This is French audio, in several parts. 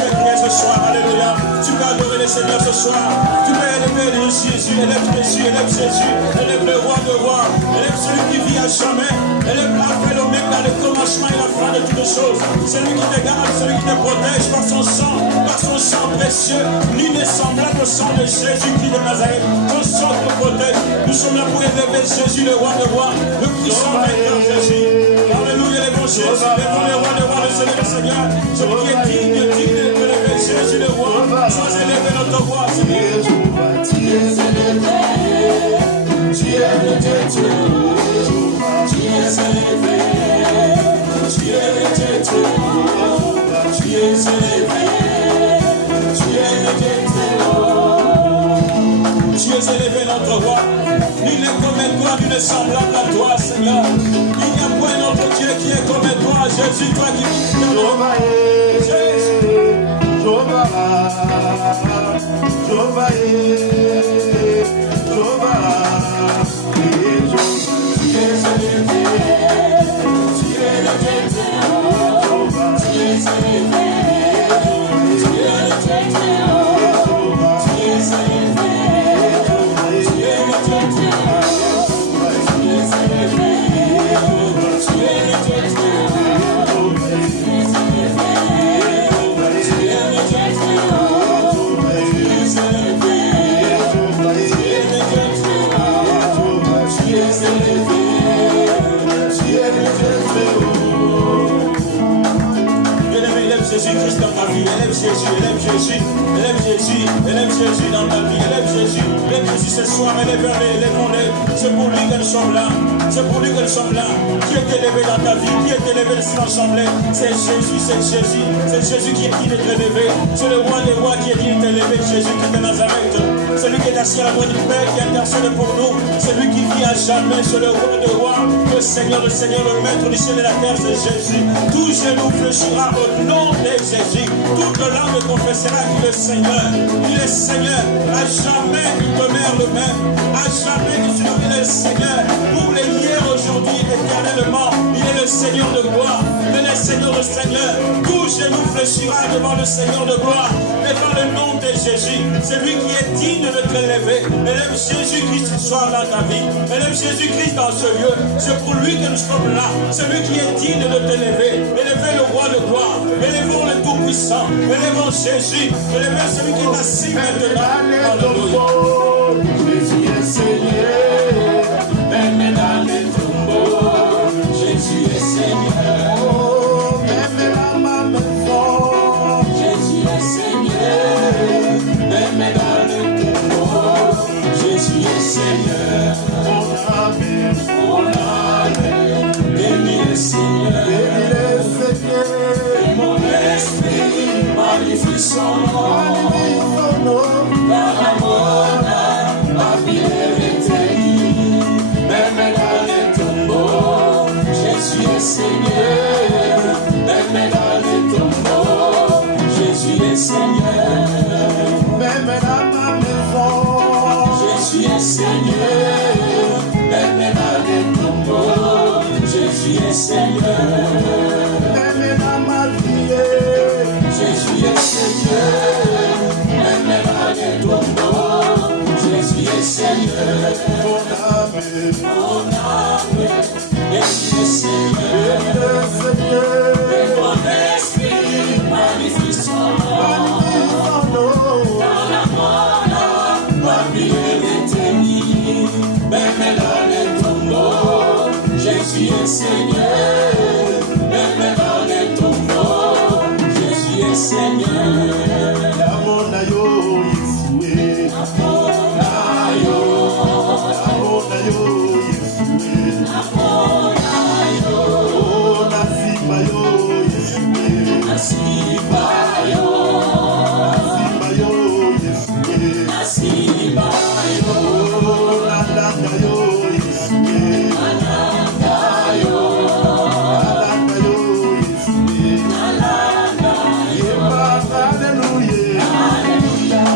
peux crier ce soir, alléluia. Tu peux adorer le Seigneur ce soir. Tu peux élever Jésus, élève Jésus, élève le roi de rois, élève celui qui vit à jamais, élève l'alpha et l'oméga, le commencement et la fin de toutes choses. Celui qui te garde, celui qui te protège par son sang précieux, nul n'est semblable au sang de Jésus-Christ de Nazareth. Ton sang te protège. Nous sommes là pour élever Jésus, le roi de rois, le puissant vainqueur Jésus. Alléluia, élevons Jésus, élevons le roi de rois, le Seigneur, le Seigneur, celui qui est digne d'élever Jésus, le roi. Sois élevé notre roi, Seigneur. Tu es élevé, tu es le Dieu, tu es élevé, tu es le Dieu, tu es élevé, tu es le Dieu. Tu es élevé notre roi, nul n'est comme toi, nul n'est semblable à toi, Seigneur. Il n'y a point notre Dieu qui est comme toi, Jésus, toi qui vis dans le roi. Jésus-Christ dans ta vie, élève Jésus, élève Jésus, élève Jésus, élève Jésus dans ta vie, élève Jésus ce soir, élève-le, élève-le. C'est pour lui que nous sommes là, c'est pour lui que nous sommes là. Qui est élevé dans ta vie, qui est élevé ici ensemble? C'est Jésus, c'est Jésus qui est digne d'être élevé. C'est le roi des rois qui est digne d'être élevé, Jésus qui est de Nazareth. C'est lui qui est assis à la droite du Père, qui intercède pour nous. C'est lui qui vit à jamais, c'est le roi des rois, le Seigneur, le maître du ciel et de la terre, c'est Jésus. Tout genou fléchira au nom de Jésus. Toute langue confessera qu'il est Seigneur. Il est Seigneur. À jamais il demeure le même. À jamais il est le Seigneur. Pour les hier, aujourd'hui, éternellement, il est le Seigneur de gloire. Il est le Seigneur de Seigneur. Tout genou fléchira devant le Seigneur de gloire. Devant le nom de Jésus. C'est lui qui est digne de te lever. Élève Jésus-Christ ce soir dans ta vie. Élève Jésus-Christ dans ce lieu. C'est pour lui que nous sommes là. C'est lui qui est digne de te lever. Élevez le roi de gloire. Élevons le Tout-Puissant. Élevons Jésus. Élevez celui qui est assis maintenant. Alléluia. Jésus est Seigneur. Même dans les tombeaux. Jésus est Seigneur. Même dans ma maison. Jésus est Seigneur. Même dans le tombeau. Jésus est Seigneur. On a béni le Seigneur. Et mon esprit magnifie son nom. Car la mort a bien éteint. Même dans les tombeaux, Jésus est Seigneur. Même dans les tombeaux, Jésus est Seigneur. Même dans ma maison, Jésus est Seigneur. Même dans les tombeaux, Jésus est Seigneur. Même dans ma vie, Jésus est Seigneur. Même dans les tombeaux, Jésus est Seigneur. Mon âme, bénis le Seigneur. Et mon esprit magnifie son nom. Dans la mort, ma vie est éteignée. Même dans les tombeaux, Jésus est Seigneur. Même dans les tombeaux, Jésus est Seigneur. Hallelujah.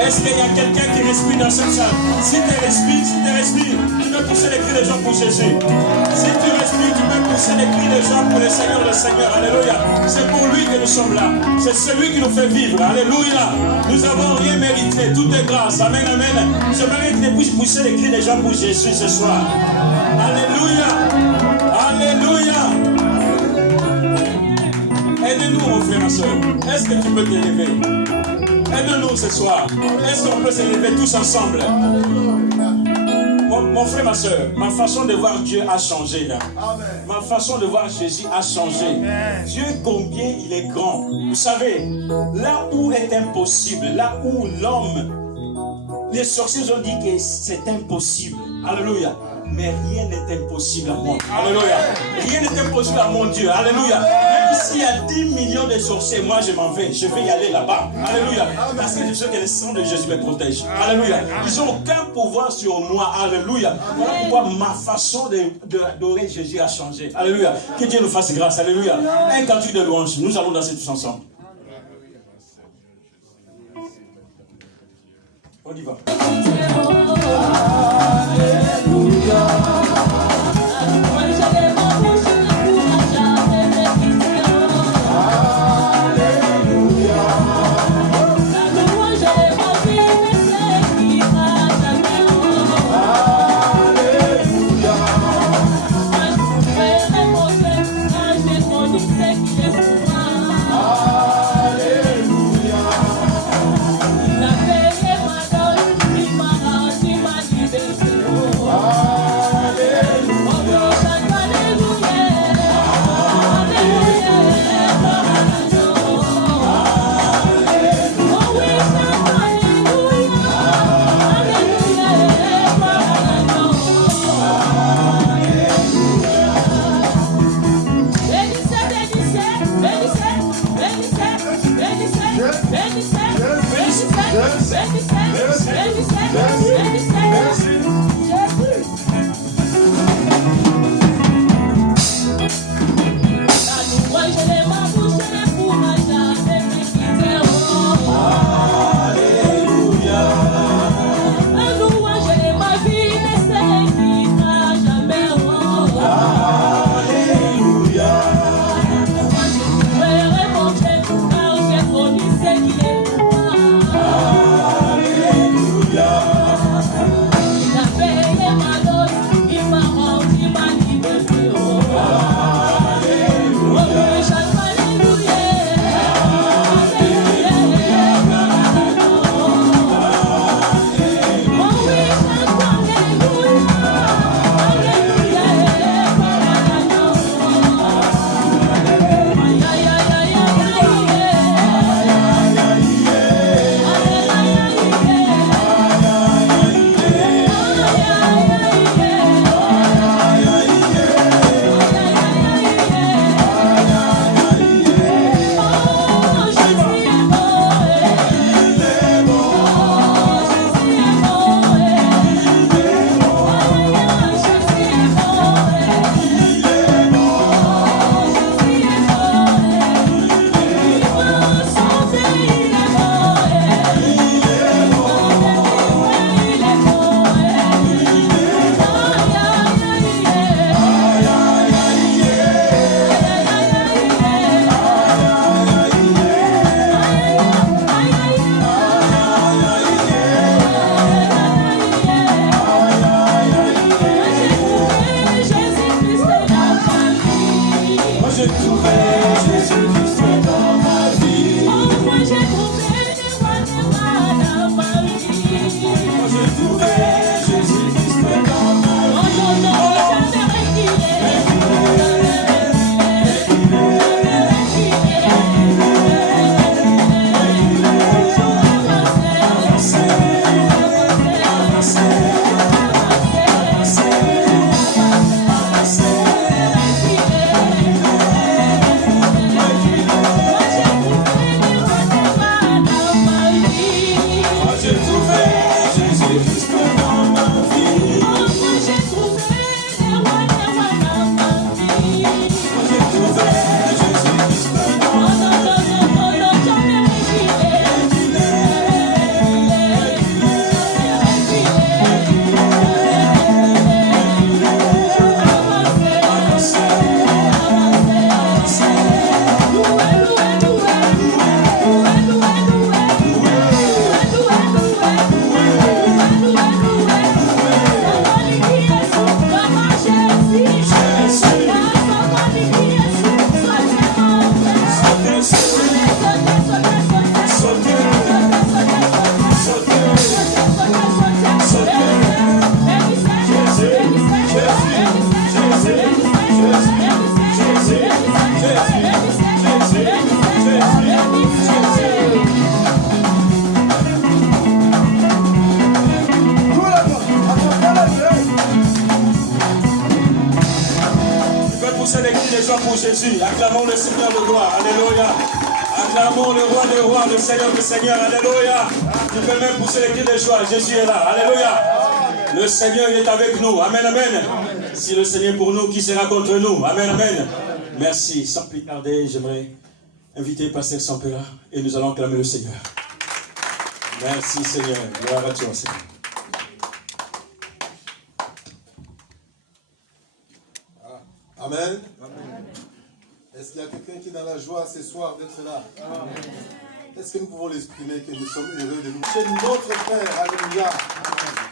Est-ce qu'il y a quelqu'un qui respire dans cette salle? Si tu respires, tu peux pousser les cris des gens pour Jésus. Si tu respires, tu peux pousser les cris des gens pour le Seigneur, Alléluia. C'est pour lui que nous sommes là. C'est celui qui nous fait vivre. Alléluia. Nous n'avons rien mérité. Tout est grâce. Amen, amen. J'aimerais que tu puisses pousser les cris des gens pour Jésus ce soir. Alléluia. Alléluia. Aide-nous, mon frère, ma soeur. Est-ce que tu peux te lever? Aide-nous ce soir. Est-ce qu'on peut se lever tous ensemble? Mon frère, ma soeur, ma façon de voir Dieu a changé là. Ma façon de voir Jésus a changé. Dieu, combien il est grand. Vous savez, là où est impossible, là où l'homme, les sorciers ont dit que c'est impossible. Alléluia. Mais rien n'est impossible à moi. Alléluia. Rien n'est impossible à mon Dieu. Alléluia. Même s'il y a 10 millions de sorciers, moi je m'en vais. Je vais y aller là-bas. Alléluia. Parce que je sais que le sang de Jésus me protège. Alléluia. Ils n'ont aucun pouvoir sur moi. Alléluia. Voilà pourquoi ma façon d'adorer Jésus a changé. Alléluia. Que Dieu nous fasse grâce. Alléluia. Un cantique de louange. Nous allons danser tous ensemble. On y va. Alléluia. Jésus. Acclamons le Seigneur de gloire. Alléluia. Acclamons le roi des rois, le Seigneur des seigneurs. Alléluia. Tu peux même pousser les cris de joie. Jésus est là. Alléluia. Le Seigneur est avec nous. Amen, amen. Si le Seigneur est pour nous, qui sera contre nous? Amen, amen. Merci. Sans plus tarder, j'aimerais inviter Pasteur Sampera et nous allons acclamer le Seigneur. Merci Seigneur. Gloire à toi Seigneur. Amen. Est-ce qu'il y a quelqu'un qui est dans la joie ce soir d'être là? Est-ce que nous pouvons l'exprimer que nous sommes heureux de nous? C'est notre Père. Alléluia.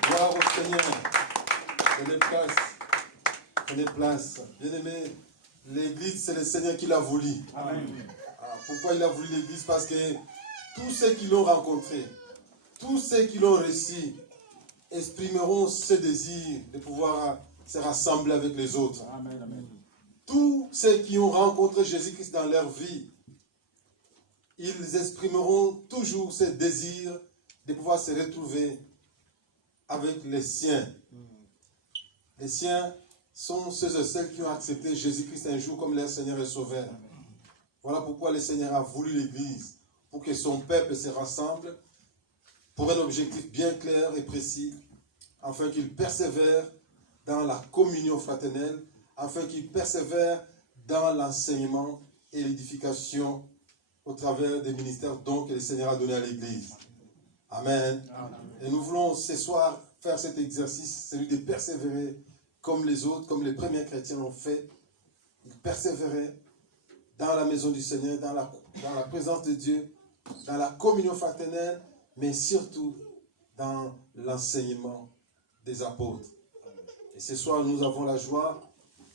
Gloire au Seigneur. Prenez place. Prenez place. Bien-aimés, l'église, c'est le Seigneur qui l'a voulu. Pourquoi il a voulu l'église? Parce que tous ceux qui l'ont rencontré, tous ceux qui l'ont reçu, exprimeront ce désir de pouvoir se rassembler avec les autres. Amen, amen. Tous ceux qui ont rencontré Jésus-Christ dans leur vie, ils exprimeront toujours ce désir de pouvoir se retrouver avec les siens. Les siens sont ceux et celles qui ont accepté Jésus-Christ un jour comme leur Seigneur et Sauveur. Voilà pourquoi le Seigneur a voulu l'Église, pour que son peuple se rassemble pour un objectif bien clair et précis, afin qu'il persévère dans la communion fraternelle, afin qu'il persévère dans l'enseignement et l'édification au travers des ministères dons que le Seigneur a donnés à l'Église. Amen. Et nous voulons ce soir faire cet exercice, celui de persévérer comme les autres, comme les premiers chrétiens l'ont fait. Ils persévéraient dans la maison du Seigneur, dans la présence de Dieu, dans la communion fraternelle, mais surtout dans l'enseignement des apôtres. Et ce soir, nous avons la joie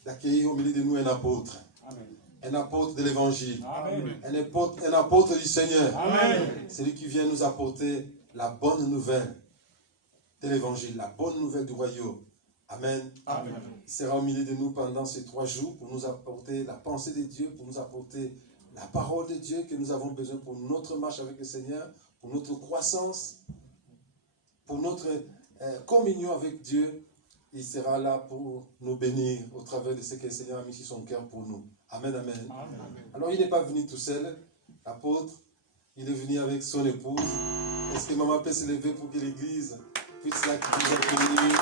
d'accueillir au milieu de nous un apôtre. Amen. Un apôtre de l'évangile. Amen. Un apôtre du Seigneur. Amen. Celui qui vient nous apporter la bonne nouvelle de l'évangile, la bonne nouvelle du royaume. Amen. Amen. Il sera au milieu de nous pendant ces 3 jours pour nous apporter la pensée de Dieu, pour nous apporter la parole de Dieu que nous avons besoin pour notre marche avec le Seigneur, pour notre croissance, pour notre communion avec Dieu. Il sera là pour nous bénir au travers de ce que le Seigneur a mis sur son cœur pour nous. Amen, amen. Amen. Alors il n'est pas venu tout seul, l'apôtre, il est venu avec son épouse. Est-ce que maman peut se lever pour que l'église puisse l'accueillir?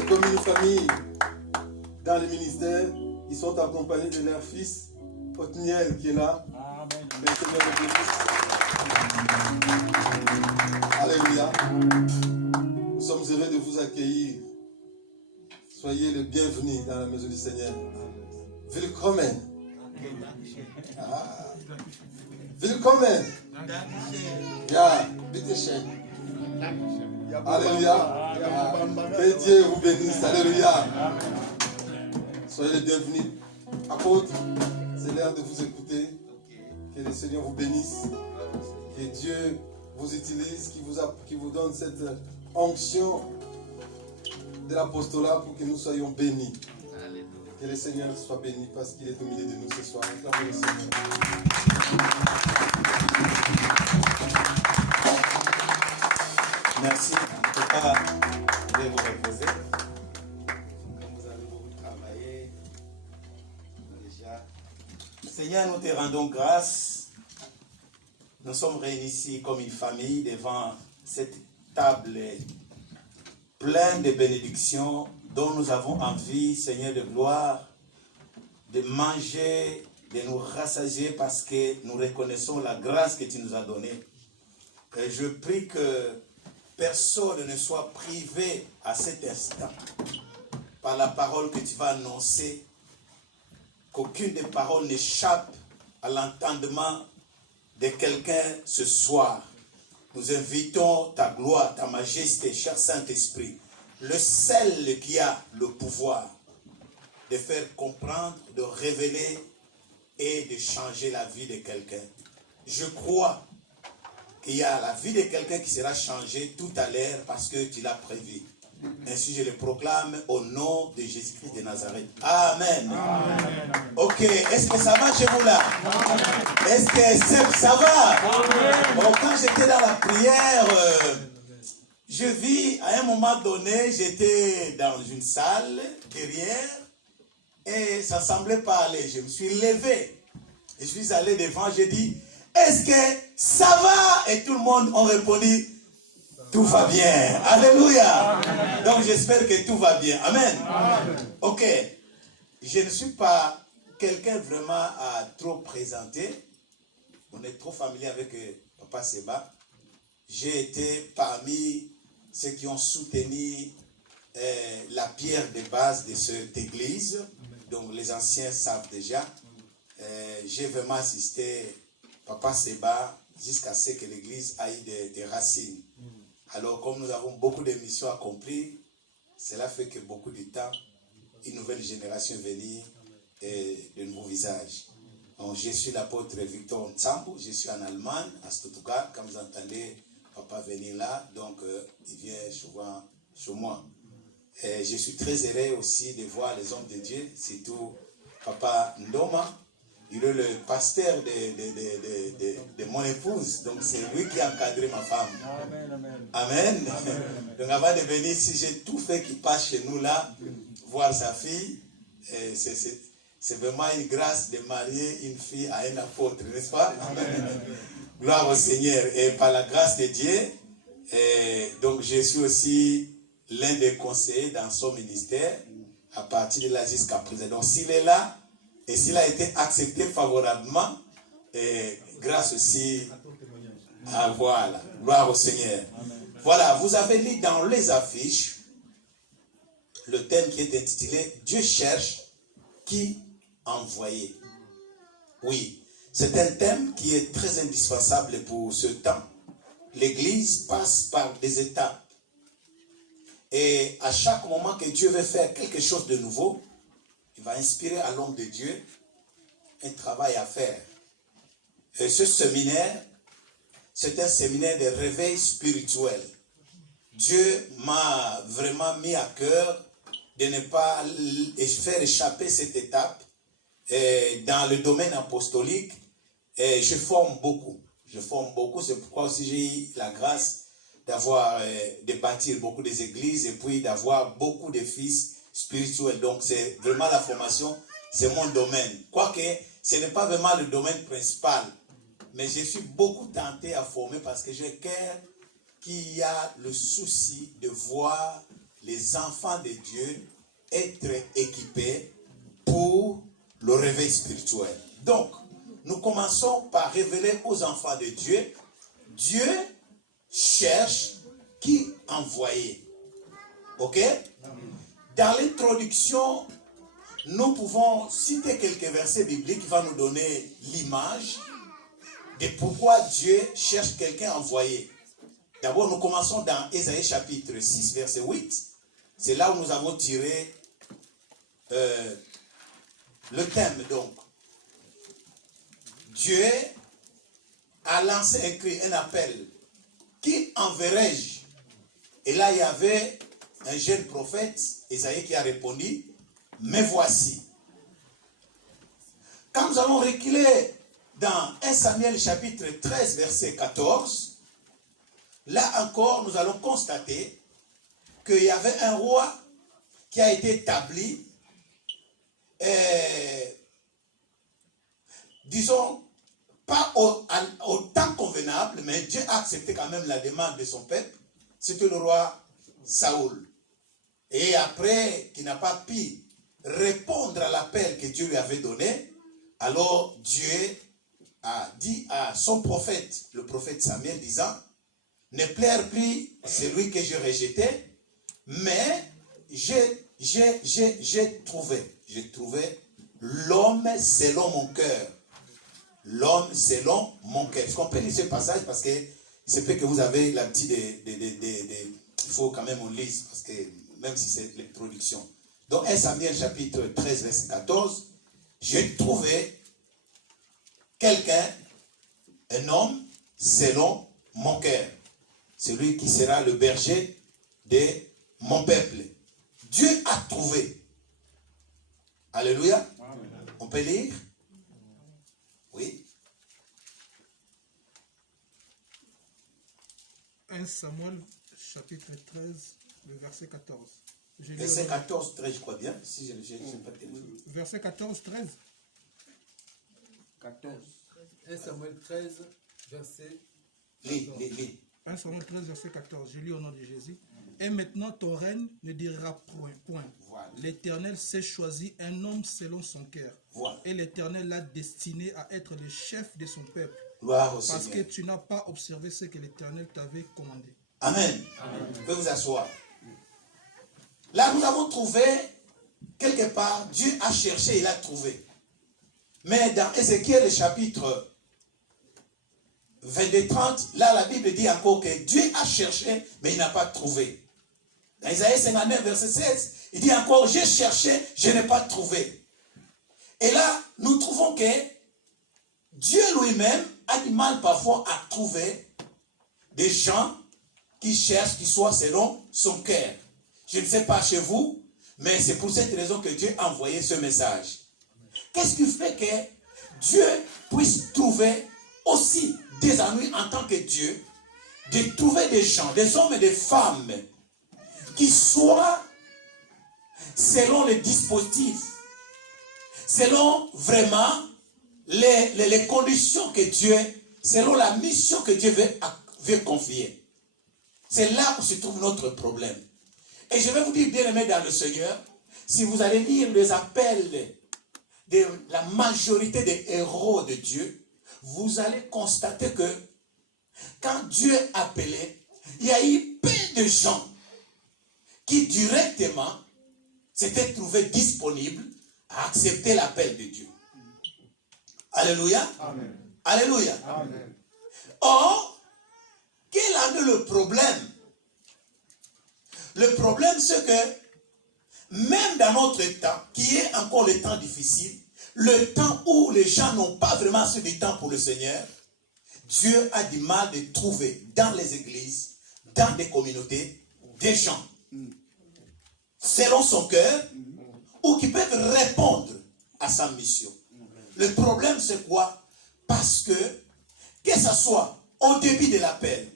Et comme une famille dans le ministère, ils sont accompagnés de leur fils, Othniel, qui est là. Amen. Que le Seigneur le bénisse. Alléluia. Nous sommes heureux de vous accueillir. Soyez les bienvenus dans la maison du Seigneur. Willkommen. Willkommen. Ja, bitte schön. Alléluia. Que Dieu vous bénisse. Alléluia. Soyez les bienvenus. Apôtre, c'est l'heure de vous écouter. Que le Seigneur vous bénisse. Que Dieu vous utilise, qui vous donne cette onction de l'apostolat pour que nous soyons bénis. Que le Seigneur soit béni parce qu'il est au milieu de nous ce soir. Acclamez le Seigneur. Merci. En tout cas, je vais vous reposer. Comme vous avez beaucoup travaillé déjà. Seigneur, nous te rendons grâce. Nous sommes réunis ici comme une famille devant cette table pleine de bénédictions dont nous avons envie, Seigneur de gloire, de manger, de nous rassasier parce que nous reconnaissons la grâce que tu nous as donnée. Et je prie que personne ne soit privé à cet instant par la parole que tu vas annoncer, qu'aucune des paroles n'échappe à l'entendement de quelqu'un ce soir. Nous invitons ta gloire, ta majesté, cher Saint-Esprit, le seul qui a le pouvoir de faire comprendre, de révéler et de changer la vie de quelqu'un. Je crois qu'il y a la vie de quelqu'un qui sera changée tout à l'heure parce que tu l'as prévu. Ainsi je le proclame au nom de Jésus-Christ de Nazareth. Amen. Amen. Ok, est-ce que ça va chez vous là? Est-ce que ça va? Bon, quand j'étais dans la prière, je vis, à un moment donné, j'étais dans une salle derrière et ça ne semblait pas aller. Je me suis levé et je suis allé devant, j'ai dit, est-ce que ça va? Et tout le monde a répondu, tout va bien. Alléluia. Donc j'espère que tout va bien. Amen. Ok. Je ne suis pas quelqu'un vraiment à trop présenter. On est trop familier avec Papa Seba. J'ai été parmi ceux qui ont soutenu la pierre de base de cette église. Donc les anciens savent déjà. J'ai vraiment assisté Papa Seba jusqu'à ce que l'église ait des racines. Alors comme nous avons beaucoup de missions accomplies, cela fait que beaucoup de temps, une nouvelle génération est venue et de nouveaux visages. Donc, je suis l'apôtre Victor Nsambu, je suis en Allemagne, à Stuttgart. Comme vous entendez, papa venir là, donc il vient souvent chez moi. Et je suis très heureux aussi de voir les hommes de Dieu, surtout papa Ndoma. Il est le pasteur de mon épouse, donc c'est lui qui a encadré ma femme. Amen, amen. Amen. Amen. Donc avant de venir ici, j'ai tout fait qu'il passe chez nous là, voir sa fille. C'est vraiment une grâce de marier une fille à un apôtre, n'est-ce pas? Amen. Gloire au Seigneur. Et par la grâce de Dieu, donc je suis aussi l'un des conseillers dans son ministère, à partir de là jusqu'à présent. Donc s'il est là, et s'il a été accepté favorablement, grâce aussi à voilà, gloire au Seigneur. Amen. Voilà, vous avez lu dans les affiches le thème qui est intitulé « Dieu cherche qui envoyer ». Oui, c'est un thème qui est très indispensable pour ce temps. L'Église passe par des étapes. Et à chaque moment que Dieu veut faire quelque chose de nouveau, il va inspirer à l'homme de Dieu un travail à faire. Et ce séminaire, c'est un séminaire de réveil spirituel. Dieu m'a vraiment mis à cœur de ne pas faire échapper cette étape. Et dans le domaine apostolique, je forme beaucoup. C'est pourquoi aussi j'ai eu la grâce d'avoir, de bâtir beaucoup des églises et puis d'avoir beaucoup de fils spirituel. Donc c'est vraiment la formation, c'est mon domaine. Quoique ce n'est pas vraiment le domaine principal, mais je suis beaucoup tenté à former parce que j'ai cœur qu'il y a le souci de voir les enfants de Dieu être équipés pour le réveil spirituel. Donc, nous commençons par révéler aux enfants de Dieu, Dieu cherche qui envoyer. Ok? Dans l'introduction, nous pouvons citer quelques versets bibliques qui vont nous donner l'image de pourquoi Dieu cherche quelqu'un envoyé. D'abord, nous commençons dans Ésaïe chapitre 6, verset 8. C'est là où nous avons tiré le thème. Donc, Dieu a lancé un cri, un appel. Qui enverrai-je? Et là, il y avait un jeune prophète, Ésaïe, qui a répondu, mais voici. Quand nous allons reculer dans 1 Samuel chapitre 13, verset 14, là encore, nous allons constater qu'il y avait un roi qui a été établi, disons, pas au temps convenable, mais Dieu a accepté quand même la demande de son peuple. C'était le roi Saoul. Et après, qu'il n'a pas pu répondre à l'appel que Dieu lui avait donné, alors Dieu a dit à son prophète, le prophète Samuel, disant, ne pleure plus celui que j'ai rejeté, mais j'ai trouvé l'homme selon mon cœur. L'homme selon mon cœur. Est-ce qu'on peut lire ce passage parce que c'est peut que vous avez l'habitude il faut quand même on lise parce que même si c'est l'introduction. Donc 1 Samuel chapitre 13 verset 14, j'ai trouvé quelqu'un, un homme selon mon cœur. Celui qui sera le berger de mon peuple. Dieu a trouvé. Alléluia. Amen. On peut lire? Oui. 1 Samuel chapitre 13, le verset 14. Verset 14, 13, je crois bien. Si je n'ai pas tenu. Verset 14, 13. 14. 1 Samuel 13, verset 14. Lis. 1 Samuel 13, verset 14. Je lis au nom de Jésus. Et maintenant ton règne ne durera point. Voilà. L'Éternel s'est choisi un homme selon son cœur. Voilà. Et l'Éternel l'a destiné à être le chef de son peuple. Gloire au Parce que Seigneur. tu n'as pas observé ce que l'Éternel t'avait commandé. Amen. Vous pouvez vous asseoir. Là, nous avons trouvé, quelque part, Dieu a cherché, il a trouvé. Mais dans Ézéchiel, le chapitre 22-30, là, la Bible dit encore que Dieu a cherché, mais il n'a pas trouvé. Dans Isaïe 59, verset 16, il dit encore, j'ai cherché, je n'ai pas trouvé. Et là, nous trouvons que Dieu lui-même a du mal parfois à trouver des gens qui cherchent, qui soient selon son cœur. Je ne sais pas chez vous, mais c'est pour cette raison que Dieu a envoyé ce message. Qu'est-ce qui fait que Dieu puisse trouver aussi des ennuis en tant que Dieu, de trouver des gens, des hommes et des femmes qui soient selon les dispositifs, selon vraiment les conditions que Dieu, selon la mission que Dieu veut confier. C'est là où se trouve notre problème. Et je vais vous dire, bien aimés dans le Seigneur, si vous allez lire les appels de la majorité des héros de Dieu, vous allez constater que quand Dieu appelait, il y a eu peu de gens qui directement s'étaient trouvés disponibles à accepter l'appel de Dieu. Alléluia. Amen. Alléluia. Amen. Or, quel en est le problème? Le problème, c'est que même dans notre temps, qui est encore le temps difficile, le temps où les gens n'ont pas vraiment assez de temps pour le Seigneur, Dieu a du mal de trouver dans les églises, dans des communautés, des gens selon son cœur ou qui peuvent répondre à sa mission. Le problème, c'est quoi? Parce que ce soit au début de l'appel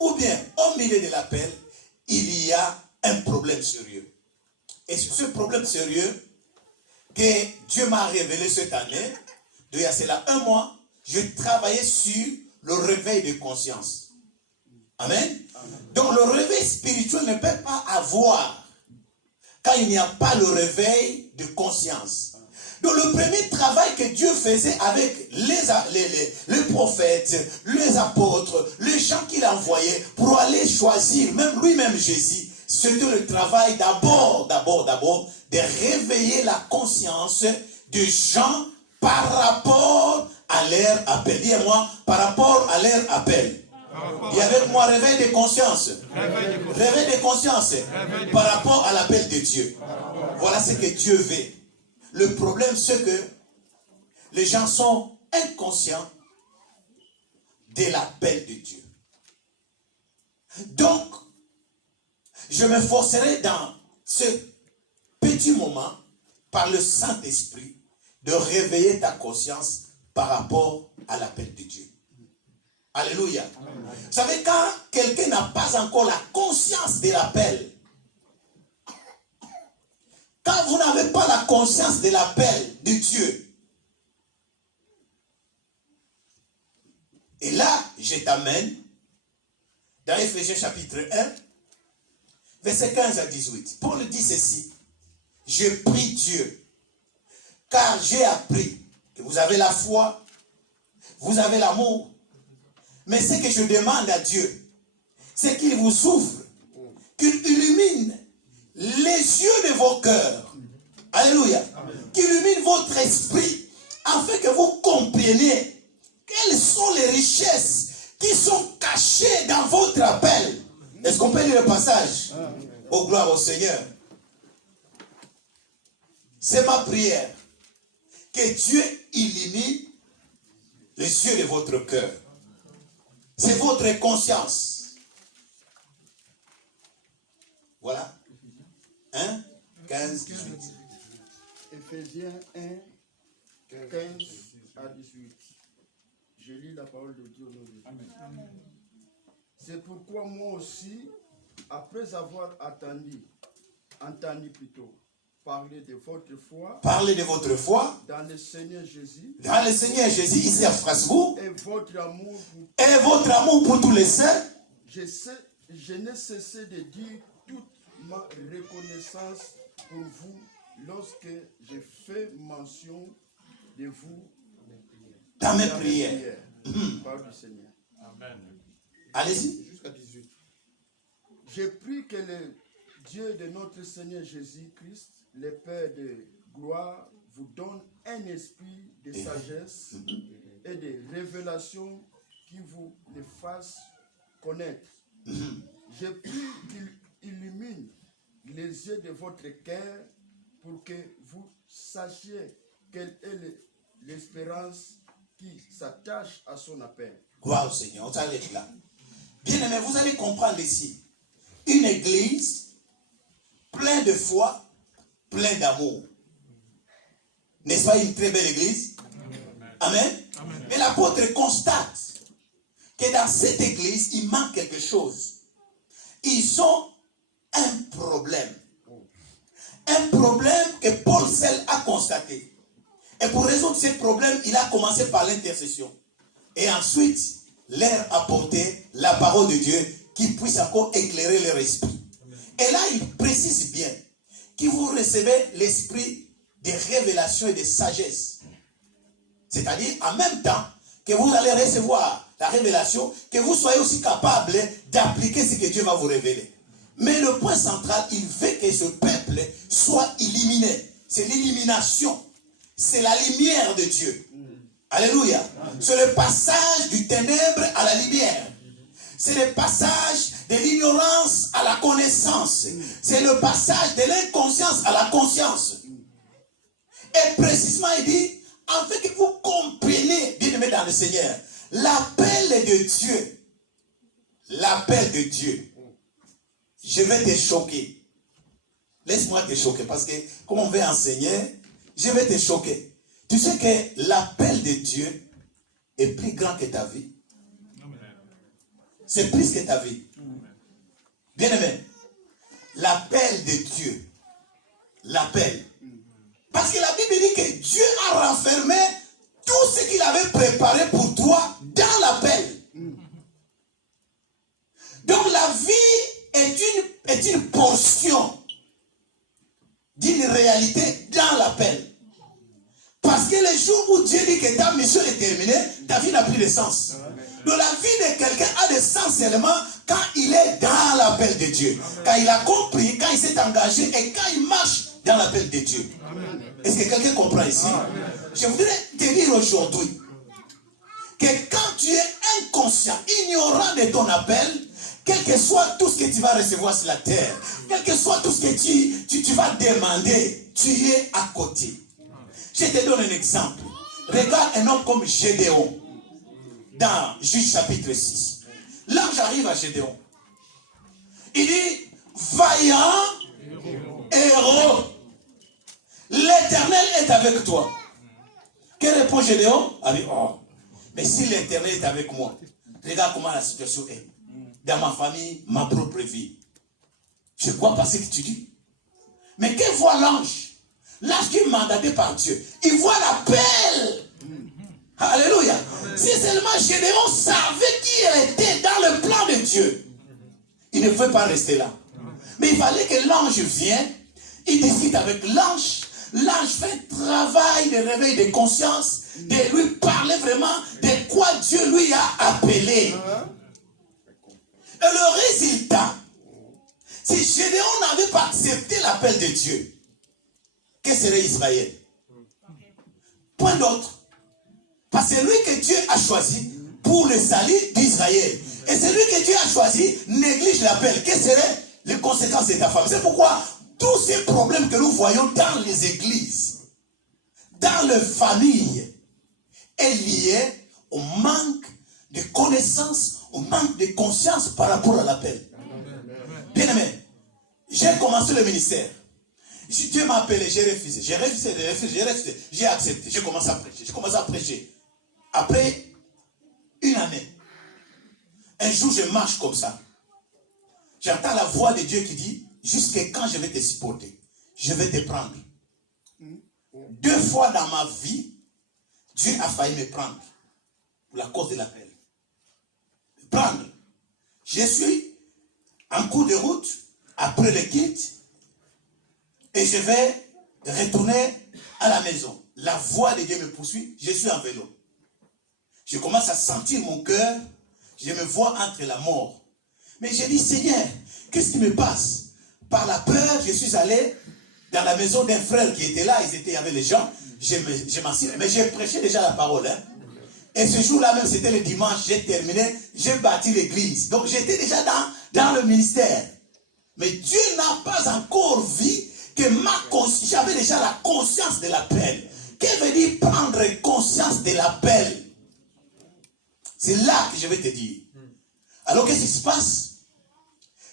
ou bien au milieu de l'appel, il y a un problème sérieux. Et c'est ce problème sérieux que Dieu m'a révélé cette année. Il y a cela un mois, je travaillais sur le réveil de conscience. Amen. Donc le réveil spirituel ne peut pas avoir quand il n'y a pas le réveil de conscience. Donc le premier travail que Dieu faisait avec les prophètes, les apôtres, les gens qu'il envoyait pour aller choisir, même lui-même Jésus, c'était le travail d'abord de réveiller la conscience des gens par rapport à leur appel. Dis-moi, par rapport à leur appel. Dis avec moi, réveil de conscience. Réveil de conscience par rapport à l'appel de Dieu. Voilà ce que Dieu veut. Le problème, c'est que les gens sont inconscients de l'appel de Dieu. Donc, je m'efforcerai dans ce petit moment, par le Saint-Esprit, de réveiller ta conscience par rapport à l'appel de Dieu. Alléluia. Vous savez, quand quelqu'un n'a pas encore la conscience de l'appel, quand vous n'avez pas la conscience de l'appel de Dieu, et là, je t'amène dans Éphésiens chapitre 1, verset 15 à 18. Paul dit ceci: je prie Dieu, car j'ai appris que vous avez la foi, vous avez l'amour, mais ce que je demande à Dieu, c'est qu'il vous ouvre, qu'il illumine les yeux de vos cœurs. Alléluia. Qu'il illumine votre esprit, afin que vous compreniez quelles sont les richesses qui sont cachées dans votre appel. Est-ce qu'on peut lire le passage? Oh, gloire au Seigneur. C'est ma prière. Que Dieu illumine les yeux de votre cœur. C'est votre conscience. Voilà. 1, 15, 18. Éphésiens 1, 15 à 18. Je lis la parole de Dieu au nom de Dieu. C'est pourquoi moi aussi, après avoir entendu plutôt parler de votre foi Parlez de votre foi dans le Seigneur Jésus dans le Seigneur Jésus ici à Strasbourg et votre amour et votre amour pour tous les saints. je n'ai cessé de dire toute ma reconnaissance pour vous lorsque j'ai fait mention de vous Dans mes dans prières. Parole du Seigneur. Allez-y. Jusqu'à 18. Je prie que le Dieu de notre Seigneur Jésus-Christ, le Père de gloire, vous donne un esprit de sagesse et de révélation qui vous le fasse connaître. Je prie qu'il illumine les yeux de votre cœur pour que vous sachiez quelle est l'espérance qui s'attache à son appel. Gloire au Seigneur. On s'arrête là. Bien aimé, vous allez comprendre ici. Une église pleine de foi, pleine d'amour. N'est-ce pas une très belle église? Amen. Amen. Mais l'apôtre constate que dans cette église, il manque quelque chose. Ils ont un problème. Un problème que Paul seul a constaté. Et pour résoudre ce problème, il a commencé par l'intercession. Et ensuite, leur apporter la parole de Dieu qui puisse encore éclairer leur esprit. Et là, il précise bien que vous recevez l'esprit de révélation et de sagesse. C'est-à-dire, en même temps que vous allez recevoir la révélation, que vous soyez aussi capable d'appliquer ce que Dieu va vous révéler. Mais le point central, il veut que ce peuple soit illuminé. C'est l'illumination. C'est la lumière de Dieu. Alléluia. C'est le passage du ténèbre à la lumière. C'est le passage de l'ignorance à la connaissance. C'est le passage de l'inconscience à la conscience. Et précisément, il dit, afin que vous compreniez, bien-aimés dans le Seigneur, l'appel de Dieu. L'appel de Dieu. Je vais te choquer. Laisse-moi te choquer, parce que comme on veut enseigner, je vais te choquer. Tu sais que l'appel de Dieu est plus grand que ta vie. C'est plus que ta vie. Bien aimé, l'appel de Dieu. L'appel. Parce que la Bible dit que Dieu a renfermé tout ce qu'il avait préparé pour toi dans l'appel. Donc la vie est une portion d'une réalité dans l'appel. Parce que le jour où Dieu dit que ta mission est terminée, ta vie n'a plus de sens. Donc la vie de quelqu'un a de sens seulement quand il est dans l'appel de Dieu. Quand il a compris, quand il s'est engagé et quand il marche dans l'appel de Dieu. Est-ce que quelqu'un comprend ici? Je voudrais te dire aujourd'hui que quand tu es inconscient, ignorant de ton appel, quel que soit tout ce que tu vas recevoir sur la terre, quel que soit tout ce que tu vas demander, tu es à côté. Je te donne un exemple. Regarde un homme comme Gédéon dans Juge chapitre 6. L'ange arrive à Gédéon. Il dit, vaillant héros, l'Éternel est avec toi. Que répond Gédéon? Il dit, oh, mais si l'Éternel est avec moi, regarde comment la situation est. Dans ma famille, ma propre vie. Je crois pas ce que tu dis. Mais que voit l'ange? L'ange qui est mandaté par Dieu. Il voit l'appel. Alléluia. Si seulement Gédéon savait qui il était dans le plan de Dieu, il ne pouvait pas rester là. Mais il fallait que l'ange vienne. Il discute avec l'ange. L'ange fait un travail de réveil de conscience, de lui parler vraiment de quoi Dieu lui a appelé. Et le résultat, si Gédéon n'avait pas accepté l'appel de Dieu, que serait Israël? Point d'autre. Parce que celui que Dieu a choisi pour le salut d'Israël, et celui que Dieu a choisi néglige l'appel, quelles seraient les conséquences de ta femme? C'est pourquoi tous ces problèmes que nous voyons dans les églises, dans les familles, est lié au manque de connaissances, au manque de conscience par rapport à l'appel. Bien aimé, j'ai commencé le ministère. Si Dieu m'a appelé, j'ai refusé. J'ai refusé. J'ai accepté. J'ai commencé à prêcher. Après une année, un jour, je marche comme ça. j'entends la voix de Dieu qui dit, jusqu'à quand je vais te supporter? Je vais te prendre. 2 fois dans ma vie, Dieu a failli me prendre pour la cause de l'appel. Me prendre. Je suis en cours de route, après le kit, et je vais retourner à la maison. La voix de Dieu me poursuit, je suis en vélo. Je commence à sentir mon cœur, je me vois entre la mort. Mais j'ai dit, Seigneur, qu'est-ce qui me passe? Par la peur, je suis allé dans la maison d'un frère qui était là, il y avait les gens, je m'assieds, mais j'ai prêché déjà la parole. Hein. Et ce jour-là même, c'était le dimanche, j'ai terminé, j'ai bâti l'église. Donc j'étais déjà dans le ministère. Mais Dieu n'a pas encore vu que j'avais déjà la conscience de l'appel. Qu'est-ce que veut dire prendre conscience de l'appel? C'est là que je vais te dire. Alors qu'est-ce qui se passe?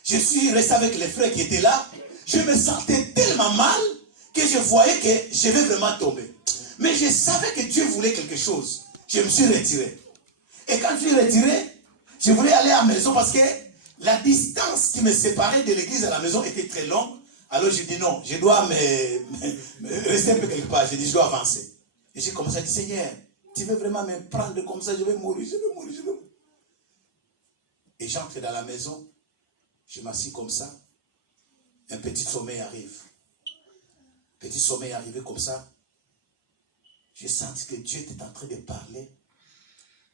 Je suis resté avec les frères qui étaient là. Je me sentais tellement mal que je voyais que je vais vraiment tomber. Mais je savais que Dieu voulait quelque chose. Je me suis retiré. Et quand je suis retiré, je voulais aller à la maison parce que la distance qui me séparait de l'église à la maison était très longue. Alors j'ai dit non, je dois rester un peu quelque part. J'ai dit je dois avancer. Et j'ai commencé à dire, Seigneur, tu veux vraiment me prendre comme ça, je vais mourir, je vais mourir, je vais mourir. Et j'entre dans la maison, je m'assis comme ça. Un petit sommeil arrive. Petit sommeil arrivé comme ça. Je sens que Dieu était en train de parler.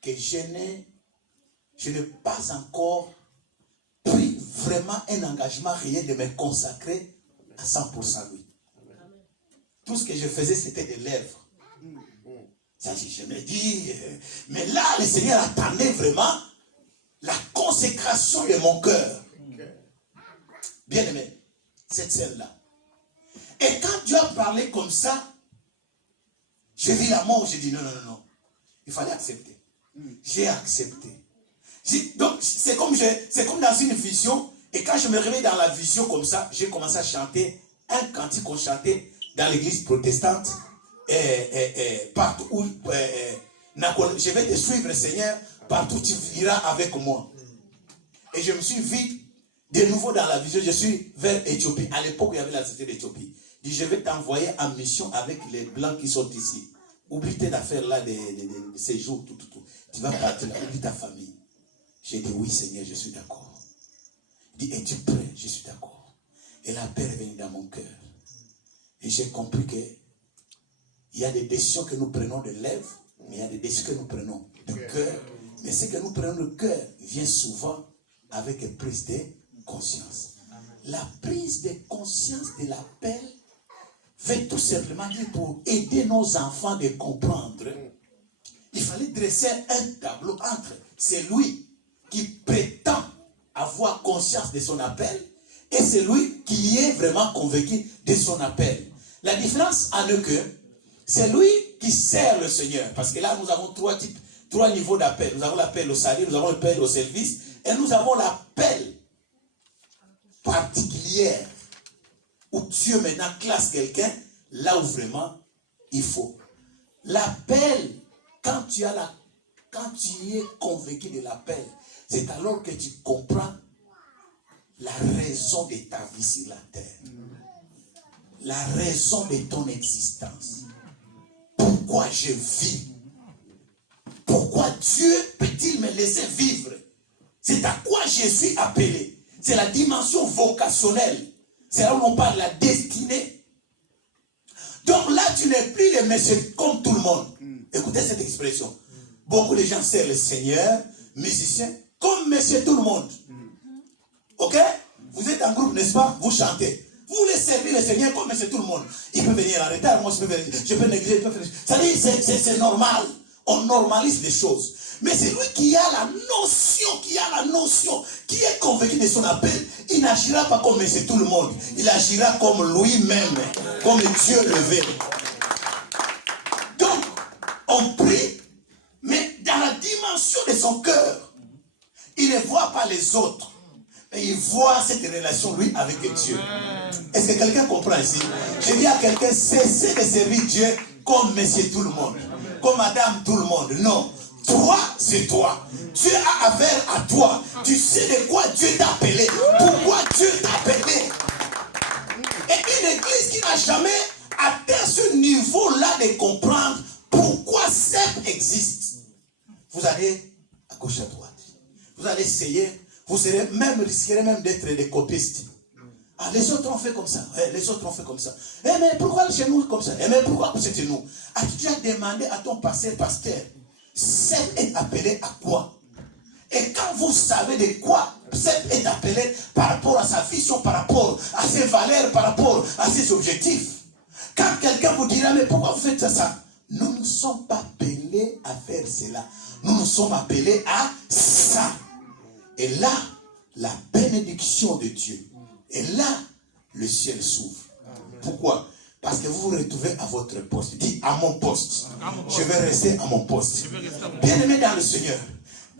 Que je n'ai pas encore pris vraiment un engagement réel de me consacrer à 100% à lui. Tout ce que je faisais, c'était des lèvres. Je me dis, mais là, le Seigneur attendait vraiment la consécration de mon cœur. Bien aimé, cette scène-là. Et quand Dieu a parlé comme ça, j'ai vu la mort, j'ai dit non, non, non, non. Il fallait accepter. J'ai accepté. Donc, c'est comme dans une vision. Et quand je me réveille dans la vision comme ça, j'ai commencé à chanter un cantique qu'on chantait dans l'église protestante. Partout où je vais te suivre, Seigneur, partout tu iras avec moi. Et je me suis vu de nouveau dans la vision. Je suis vers Éthiopie. À l'époque, il y avait la cité d'Éthiopie. Il dit, je vais t'envoyer en mission avec les blancs qui sont ici. Oublie tes affaires là, de séjour, tout. Tu vas partir là, oublie ta famille. J'ai dit, oui, Seigneur, je suis d'accord. Il dit, es-tu prêt? Je suis d'accord. Et la paix est venue dans mon cœur. Et j'ai compris que il y a des décisions que nous prenons de lèvres, mais il y a des décisions que nous prenons de cœur. Mais ce que nous prenons de cœur vient souvent avec une prise de conscience. La prise de conscience de l'appel veut tout simplement dire pour aider nos enfants de comprendre. Il fallait dresser un tableau entre celui qui prétend avoir conscience de son appel et celui qui est vraiment convaincu de son appel. La différence en est que c'est lui qui sert le Seigneur. Parce que là, nous avons trois niveaux d'appel. Nous avons l'appel au salut, nous avons l'appel au service, et nous avons l'appel particulière où Dieu maintenant classe quelqu'un là où vraiment il faut. L'appel, quand tu es convaincu de l'appel, c'est alors que tu comprends la raison de ta vie sur la terre. La raison de ton existence. Pourquoi je vis? Pourquoi Dieu peut-il me laisser vivre? C'est à quoi je suis appelé. C'est la dimension vocationnelle. C'est là où on parle de la destinée. Donc là, tu n'es plus le monsieur comme tout le monde. Écoutez cette expression. Beaucoup de gens servent le Seigneur, musiciens, comme monsieur tout le monde. Ok? Vous êtes en groupe, n'est-ce pas? Vous chantez. Vous voulez servir le Seigneur comme monsieur tout le monde. Il peut venir en retard, moi je peux négliger, je peux faire. Ça dit, c'est normal. On normalise les choses. Mais c'est lui qui a la notion, qui est convaincu de son appel, il n'agira pas comme monsieur tout le monde. Il agira comme lui-même, comme Dieu le veut. Donc, on prie, mais dans la dimension de son cœur, il ne voit pas les autres, mais il voit cette relation, lui, avec Dieu. Est-ce que quelqu'un comprend ici? Je dis à quelqu'un, cessez de servir Dieu comme monsieur tout le monde, comme madame tout le monde. Non. Toi, c'est toi. Dieu a affaire à toi. Tu sais de quoi Dieu t'a appelé. Pourquoi Dieu t'a appelé. Et une église qui n'a jamais atteint ce niveau-là de comprendre pourquoi CEP existe. Vous allez à gauche à droite. Vous allez essayer. Vous risquerez même d'être des copistes. Ah, les autres ont fait comme ça. Les autres ont fait comme ça. Mais pourquoi chez nous comme ça? Mais pourquoi c'est chez nous? Tu as demandé à ton pasteur, CEP est appelé à quoi? Et quand vous savez de quoi CEP est appelé par rapport à sa vision, par rapport à ses valeurs, par rapport à ses objectifs, quand quelqu'un vous dira, mais pourquoi vous faites ça? Nous ne sommes pas appelés à faire cela. Nous nous sommes appelés à ça. Et là, la bénédiction de Dieu. Et là, le ciel s'ouvre. Pourquoi? Parce que vous vous retrouvez à votre poste. Dis, à mon poste. Je vais rester à mon poste. Bien-aimé dans le Seigneur.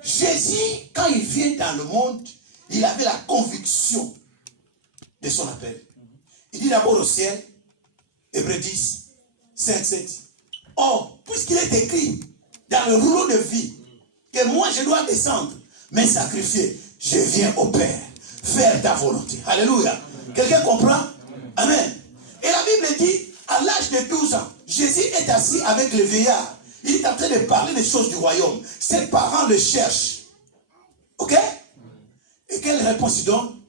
Jésus, quand il vient dans le monde, il avait la conviction de son appel. Il dit d'abord au ciel, Hébreux 10, 5, 7. Or, puisqu'il est écrit dans le rouleau de vie, que moi je dois descendre, me sacrifier, je viens au Père, faire ta volonté. Alléluia. Quelqu'un comprend? Amen. Et la Bible dit, à l'âge de 12 ans, Jésus est assis avec le vieillard. Il est en train de parler des choses du royaume. Ses parents le cherchent. Ok? Et quelle réponse il donne?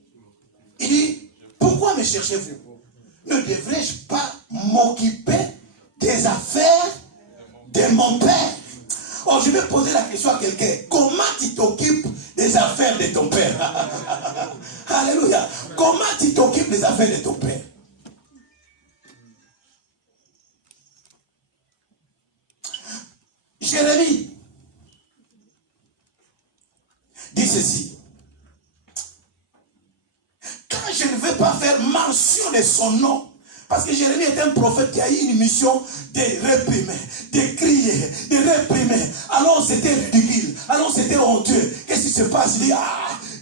Il dit, pourquoi me cherchez-vous? Ne devrais-je pas m'occuper des affaires de mon Père? Oh, je vais poser la question à quelqu'un. Comment tu t'occupes des affaires de ton Père? Alléluia. Comment tu t'occupes des affaires de ton Père? Jérémie dit ceci. Quand je ne vais pas faire mention de son nom, parce que Jérémie est un prophète qui a eu une mission de réprimer, de crier, de réprimer. Alors c'était ridicule, alors c'était honteux. Qu'est-ce qui se passe? Il dit,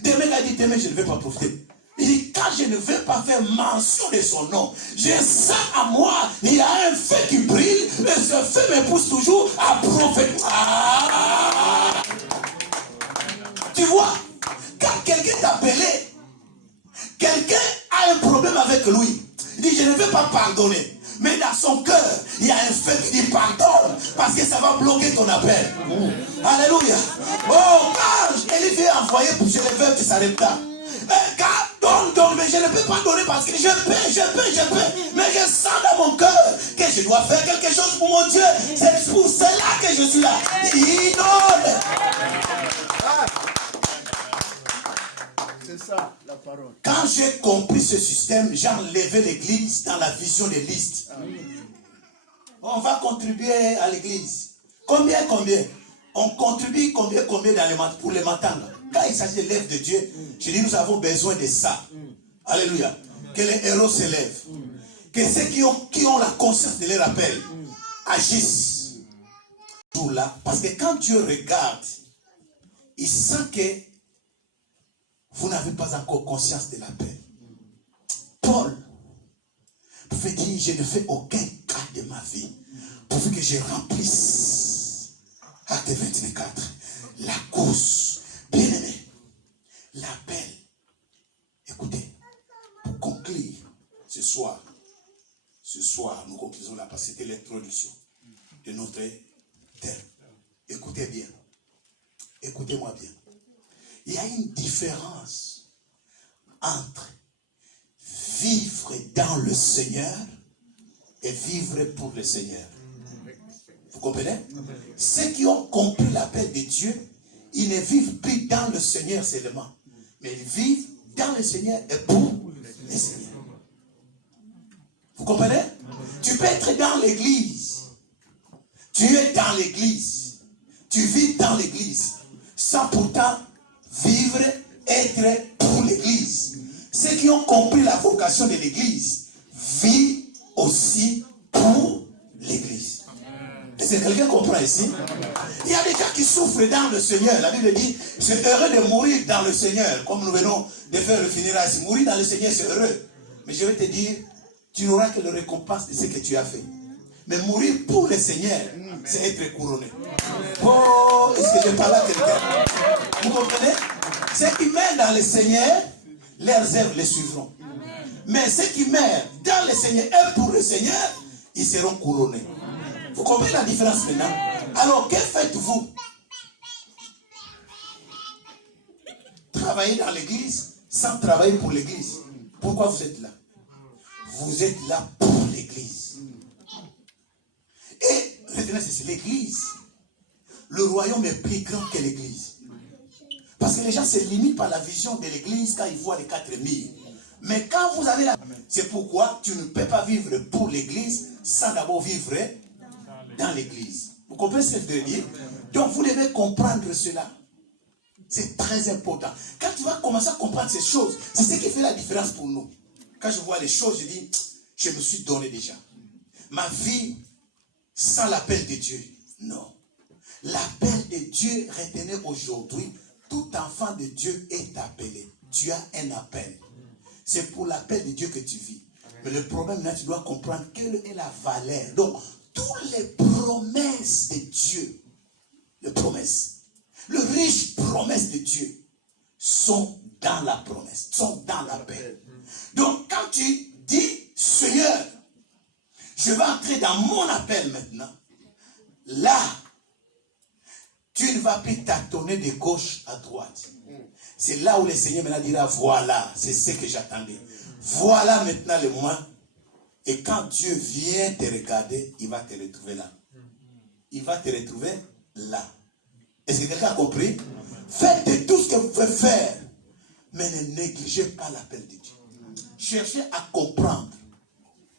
demain il a dit, demain je ne vais pas profiter. Il dit, quand je ne vais pas faire mention de son nom, j'ai ça à moi, il y a un feu qui brille, et ce feu me pousse toujours à prophétiser. Tu vois, quand quelqu'un t'a appelé, quelqu'un a un problème avec lui, il dit, je ne vais pas pardonner. Mais dans son cœur, il y a un feu qui dit pardonne, parce que ça va bloquer ton appel. Alléluia. Oh, quand Élie veut envoyer pour chez les veuves, tu s'arrêtes là. Donne, mais je ne peux pas donner parce que je peux. Mais je sens dans mon cœur que je dois faire quelque chose pour mon Dieu. C'est pour cela que je suis là. Il donne. C'est ça la parole. Quand j'ai compris ce système, j'ai enlevé l'église dans la vision des listes. On va contribuer à l'église. Combien? On contribue combien pour les matins. Quand il s'agit de l'œuvre de Dieu, je dis nous avons besoin de ça. Alléluia. Que les héros s'élèvent. Que ceux qui ont la conscience de leur appel agissent. Là, parce que quand Dieu regarde, il sent que vous n'avez pas encore conscience de l'appel. Paul pouvait dire, je ne fais aucun cas de ma vie pour que je remplisse. Acte 24. La course. Bien aimé, l'appel. Écoutez, pour conclure ce soir, nous concluons là parce que c'était l'introduction de notre thème. Écoutez bien, écoutez-moi bien. Il y a une différence entre vivre dans le Seigneur et vivre pour le Seigneur. Vous comprenez? Ceux qui ont compris l'appel de Dieu, ils ne vivent plus dans le Seigneur seulement, mais ils vivent dans le Seigneur et pour le Seigneur. Vous comprenez? Tu peux être dans l'église. Tu es dans l'église. Tu vis dans l'église. Sans pourtant vivre, être pour l'église. Ceux qui ont compris la vocation de l'église vivent aussi pour l'église. Est-ce que quelqu'un comprend ici? Il y a des gens qui souffrent dans le Seigneur. La Bible dit, c'est heureux de mourir dans le Seigneur. Comme nous venons de faire le funérail ici. Mourir dans le Seigneur, c'est heureux. Mais je vais te dire, tu n'auras que la récompense de ce que tu as fait. Mais mourir pour le Seigneur, c'est être couronné. Oh, est-ce Est-ce que je parle à quelqu'un? Vous comprenez? Ceux qui meurent dans le Seigneur, leurs œuvres les suivront. Mais ceux qui meurent dans le Seigneur et pour le Seigneur, ils seront couronnés. Vous comprenez la différence maintenant? Alors, que faites-vous? Travailler dans l'église sans travailler pour l'église. Pourquoi vous êtes là? Vous êtes là pour l'église. Et retenez ceci, l'église, le royaume est plus grand que l'église. Parce que les gens se limitent par la vision de l'église quand ils voient les 4 murs. Mais quand vous avez la... C'est pourquoi tu ne peux pas vivre pour l'église sans d'abord vivre dans l'église. Vous comprenez ce que je veux dire? Donc vous devez comprendre cela. C'est très important. Quand tu vas commencer à comprendre ces choses, c'est ce qui fait la différence pour nous. Quand je vois les choses, je dis, je me suis donné déjà. Ma vie sans l'appel de Dieu. Non. L'appel de Dieu, retenez aujourd'hui, tout enfant de Dieu est appelé. Tu as un appel. C'est pour l'appel de Dieu que tu vis. Mais le problème là, tu dois comprendre quelle est la valeur. Donc, toutes les promesses de Dieu, les promesses, les riches promesses de Dieu sont dans la promesse, sont dans l'appel. Donc, quand tu dis, Seigneur, je vais entrer dans mon appel maintenant, là, tu ne vas plus tâtonner de gauche à droite. C'est là où le Seigneur maintenant dira, voilà, c'est ce que j'attendais. Voilà maintenant le moment. Et quand Dieu vient te regarder, il va te retrouver là. Il va te retrouver là. Est-ce que quelqu'un a compris? Faites tout ce que vous pouvez faire, mais ne négligez pas l'appel de Dieu. Cherchez à comprendre.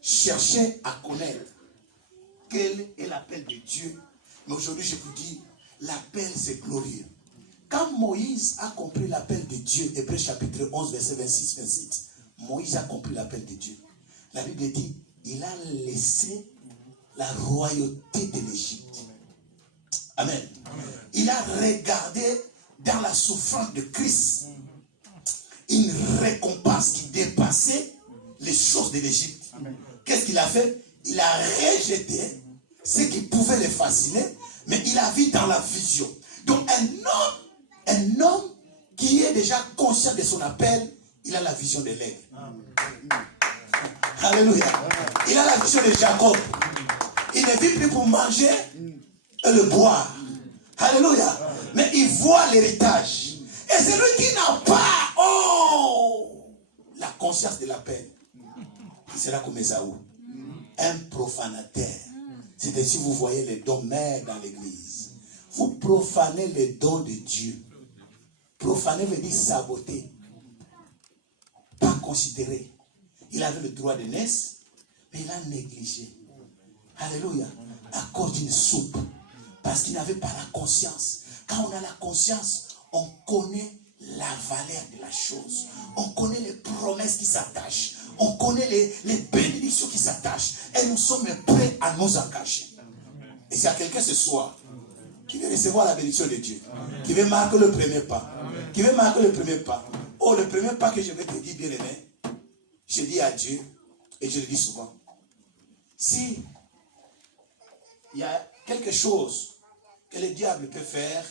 Cherchez à connaître quel est l'appel de Dieu. Mais aujourd'hui, je vous dis, l'appel c'est glorieux. Quand Moïse a compris l'appel de Dieu, Hébreux chapitre 11, verset 26-27, Moïse a compris l'appel de Dieu. La Bible dit, il a laissé la royauté de l'Égypte. Amen. Il a regardé dans la souffrance de Christ une récompense qui dépassait les choses de l'Égypte. Qu'est-ce qu'il a fait? Il a rejeté ce qui pouvait le fasciner, mais il a vu dans la vision. Donc un homme qui est déjà conscient de son appel, il a la vision de l'aigle. Alléluia. Il a la vision de Jacob. Il ne vit plus pour manger et le boire. Alléluia. Mais il voit l'héritage. Et celui qui n'a pas la conscience de l'appel, il sera comme Ésaü, un profanateur. C'est ainsi que vous voyez les dons mères dans l'église. Vous profanez les dons de Dieu. Profaner veut dire saboter. Pas considérer. Il avait le droit de naître, mais il a négligé. Alléluia. À cause d'une soupe. Parce qu'il n'avait pas la conscience. Quand on a la conscience, on connaît la valeur de la chose. On connaît les promesses qui s'attachent. On connaît les bénédictions qui s'attachent. Et nous sommes prêts à nous engager. Et s'il y a quelqu'un ce soir qui veut recevoir la bénédiction de Dieu, qui veut marquer le premier pas, qui veut marquer le premier pas. Oh, le premier pas que je vais te dire, bien aimé, je dis à Dieu, et je le dis souvent, si il y a quelque chose que le diable peut faire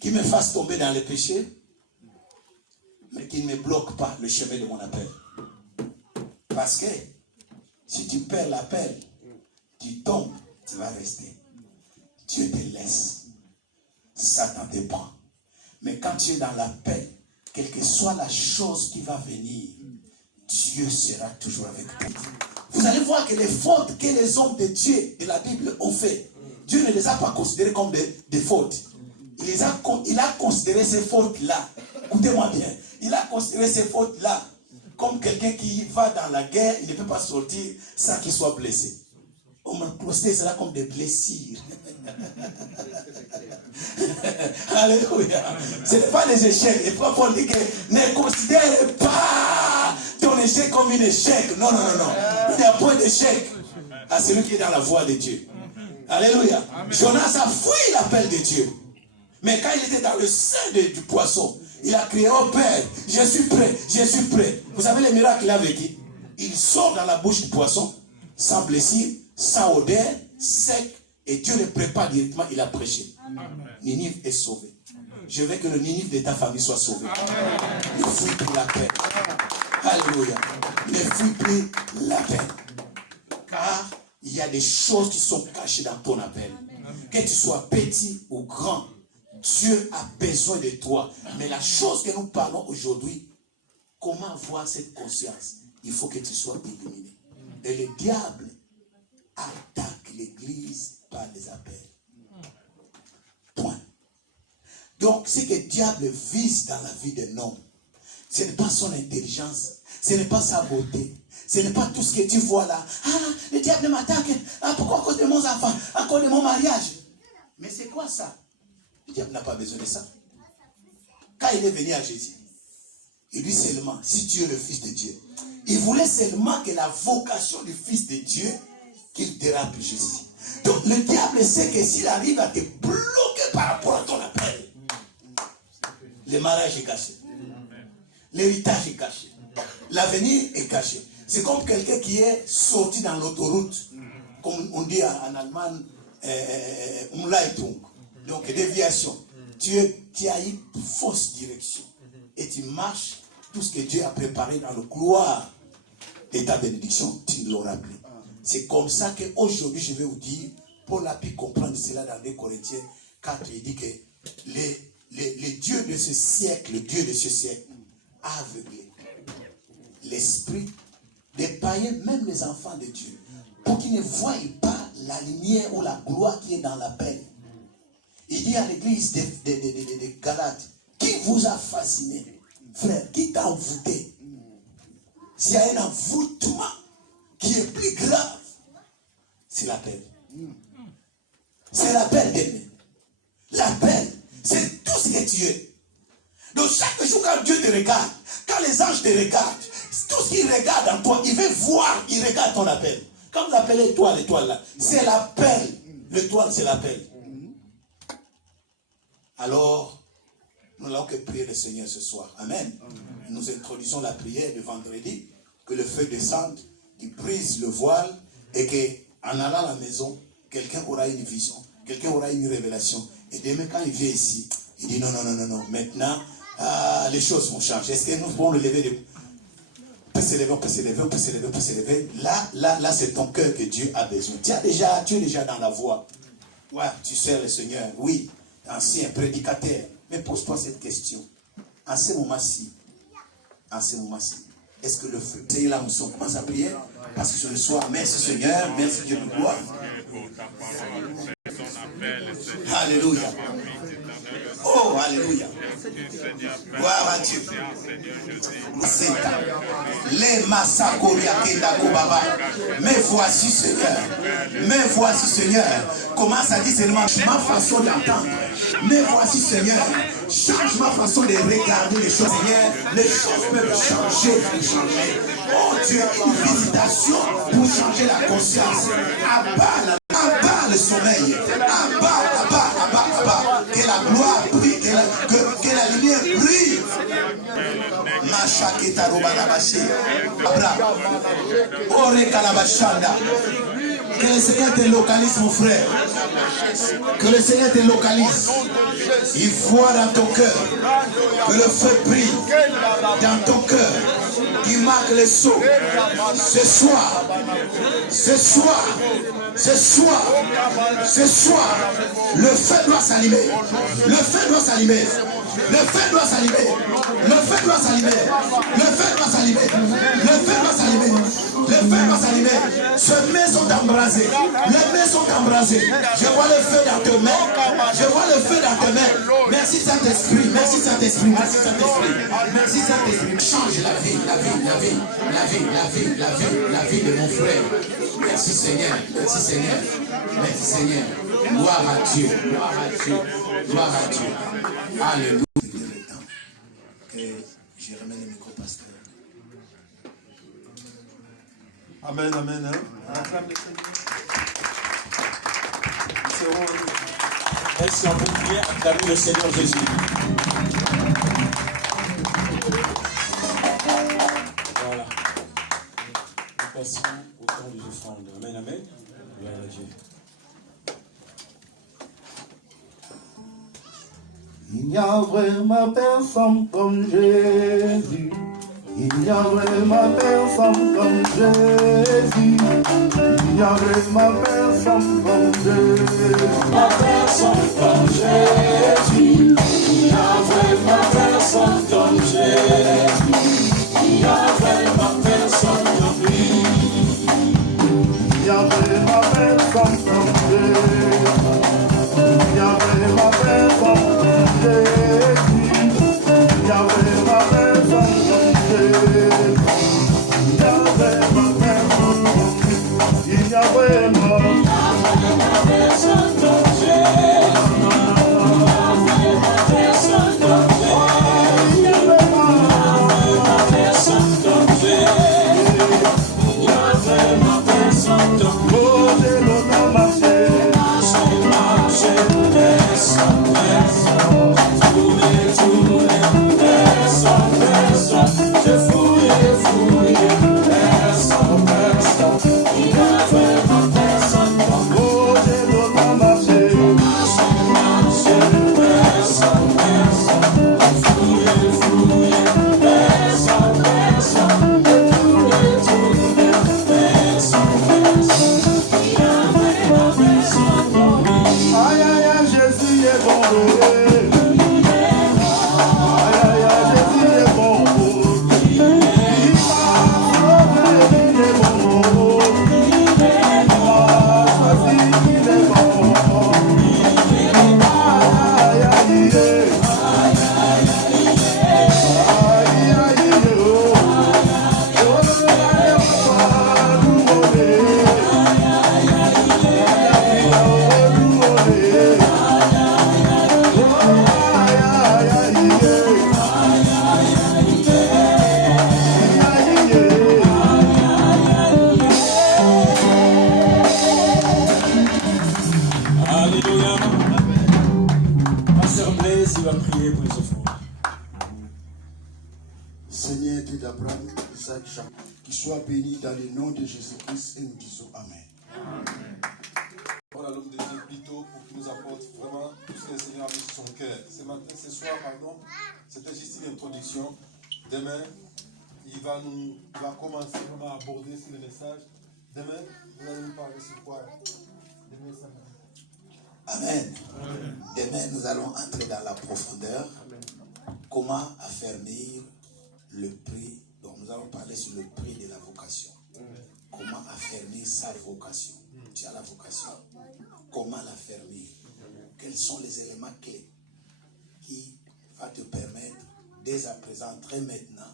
qui me fasse tomber dans le péché, mais qui ne me bloque pas le chemin de mon appel. Parce que si tu perds l'appel, tu tombes, tu vas rester. Dieu te laisse. Satan te prend. Mais quand tu es dans l'appel, quelle que soit la chose qui va venir, Dieu sera toujours avec toi. Vous allez voir que les fautes que les hommes de Dieu de la Bible ont fait, Dieu ne les a pas considérées comme des fautes. Il a considéré ces fautes-là. Écoutez-moi bien. Il a considéré ces fautes-là comme quelqu'un qui va dans la guerre, il ne peut pas sortir sans qu'il soit blessé. On m'a considéré cela comme des blessures. Alléluia. Ce n'est pas des échecs. Et pas pour dire que ne considère pas ton échec comme un échec. Non, non, non, non. Il n'y a point d'échec à celui qui est dans la voie de Dieu. Alléluia. Jonas a fui l'appel de Dieu. Mais quand il était dans le sein du poisson, il a crié, oh Père, je suis prêt, je suis prêt. Vous savez les miracles qu'il a vécu? Il sort dans la bouche du poisson, sans blessure, sans odeur, sec, Et Dieu le prépare directement, il a prêché. Ninive est sauvé. Je veux que le Ninive de ta famille soit sauvé. Ne fuis plus la paix. Alléluia. Ne fuis plus la paix. Car il y a des choses qui sont cachées dans ton appel. Que tu sois petit ou grand, Dieu a besoin de toi. Mais la chose que nous parlons aujourd'hui, comment avoir cette conscience? Il faut que tu sois illuminé. Et le diable attaque l'église par les appels. Point. Donc, ce que le diable vise dans la vie d'un homme, ce n'est pas son intelligence, ce n'est pas sa beauté, ce n'est pas tout ce que tu vois là. Ah, le diable m'attaque. Ah, pourquoi? À cause de mon enfant, à cause de mon mariage. Mais c'est quoi ça? Le diable n'a pas besoin de ça. Quand il est venu à Jésus, il dit seulement, si tu es le Fils de Dieu, il voulait seulement que la vocation du Fils de Dieu, qu'il dérape Jésus. Donc le diable sait que s'il arrive à te bloquer par rapport à ton appel, le mariage est caché, l'héritage est caché, l'avenir est caché. C'est comme quelqu'un qui est sorti dans l'autoroute, comme on dit en allemand, Umleitung, donc déviation. Tu as une fausse direction et tu marches, tout ce que Dieu a préparé dans le couloir de ta bénédiction, tu ne l'auras plus. C'est comme ça qu'aujourd'hui, je vais vous dire, Paul a pu comprendre cela dans les Corinthiens, quand il dit que les dieux de ce siècle, le Dieu de ce siècle, a aveuglé l'esprit des païens, même les enfants de Dieu, pour qu'ils ne voient pas la lumière ou la gloire qui est dans la paix. Il dit à l'église de Galates, qui vous a fasciné, frère, qui t'a envoûté? S'il y a un envoûtement qui est plus grave, c'est l'appel. C'est l'appel d'aimer. L'appel, c'est tout ce que tu es. Donc chaque jour quand Dieu te regarde, quand les anges te regardent, tout ce qu'ils regardent en toi, ils veulent voir, ils regardent ton appel. Quand vous appelez l'étoile là, c'est l'appel. L'étoile, c'est l'appel. Alors, nous n'allons que prier le Seigneur ce soir. Amen. Nous introduisons la prière de vendredi, que le feu descende, qui brise le voile, et qu'en allant à la maison, quelqu'un aura une vision, quelqu'un aura une révélation. Et demain, quand il vient ici, il dit non, maintenant, les choses vont changer. Est-ce que nous pouvons le lever on peut se lever. Là, c'est ton cœur que Dieu a besoin. Tu es déjà dans la voie. Ouais, tu sers le Seigneur. Oui, ancien prédicateur. Mais pose-toi cette question. En ce moment-ci, est-ce que le feu, c'est là où nous sommes, commence à prier? Parce que je le sois. Merci Seigneur, merci Dieu de gloire. Alléluia. Oh, alléluia. Gloire à Dieu. Mais voici Seigneur. Commence à dire seulement ma façon d'entendre. Mais voici Seigneur. Change ma façon de regarder les choses. Seigneur, les choses peuvent changer. Oh Dieu, une visitation pour changer la conscience. Abat le sommeil. Abat. Que la gloire brille, que la lumière brille. Machaketa robalabashi. Abra. Ore kalabashanda. Que le Seigneur te localise, mon frère. Que le Seigneur te localise. Il voit dans ton cœur. Que le feu brille dans ton cœur. Qui marque les sauts. Ce soir, le feu doit s'allumer. Le feu doit s'allumer. Ces mains sont embrasées. Les mains sont embrasées. Je vois le feu dans tes mains. Merci Saint-Esprit. Change la vie de mon frère. Merci Seigneur. Gloire à Dieu. Alléluia. Et je remets le micro pasteur. Amen. Merci, on peut prier, acclamer le Seigneur Jésus. Voilà. Nous passons au temps des offrandes. Amen. Gloire à Dieu. Il n'y a vraiment personne comme Jésus. Il n'y a vraiment personne comme Jésus. Il n'y a vraiment personne comme Jésus. Ma personne comme Jésus. Il n'y a vraiment personne comme Jésus. Il n'y a vraiment personne comme lui. Il n'y a vraiment personne comme Jésus. Il n'y a vraiment personne comme Jésus. Il n'y a vraiment personne comme Jésus. Il y a vraiment personne comme Jésus. Il y a vraiment personne comme Jésus. Personne comme Jésus. il y a vraiment Personne comme Jésus. Il y a vraiment personne comme lui. oh, j'ai l'honneur marché. J'ai marché, personne, personne. Personne, personne. J'ai fouillé, personne, personne. Il y a vraiment personne comme lui. Oh, j'ai l'honneur marché. J'ai marché, personne, personne. J'ai fouillé, personne, personne. J'ai tourné, personne, personne. Il y a vraiment personne comme lui. Aïe, aïe, aïe, Jésus est bon. Aïe, aïe, aïe, Jésus est bon. Il m'a sauvé, il est bon. Il m'a choisi, il est bon. Aïe, aïe, aïe, aïe, aïe, oh. Oh, là, là, Alléluia. Pasteur Blaise, il va prier pour les offrandes. Seigneur Dieu d'Abraham, Isaac, Jacob, qui soit béni dans le nom de Jésus-Christ et nous disons Amen. Voilà l'homme de Dieu plutôt pour qu'il nous apporte vraiment tout ce que le Seigneur a mis sur son cœur. Ce soir, pardon, c'était juste une introduction. Demain, il va commencer vraiment à aborder sur le message. Demain, vous allez nous parler sur quoi? Demain, ça va. Amen. Demain, nous allons entrer dans la profondeur. Comment affermir le prix. Donc, nous allons parler sur le prix de la vocation. Comment affermir sa vocation. Tu as la vocation. Comment l'affermir? Quels sont les éléments clés qui vont te permettre, dès à présent, entrer maintenant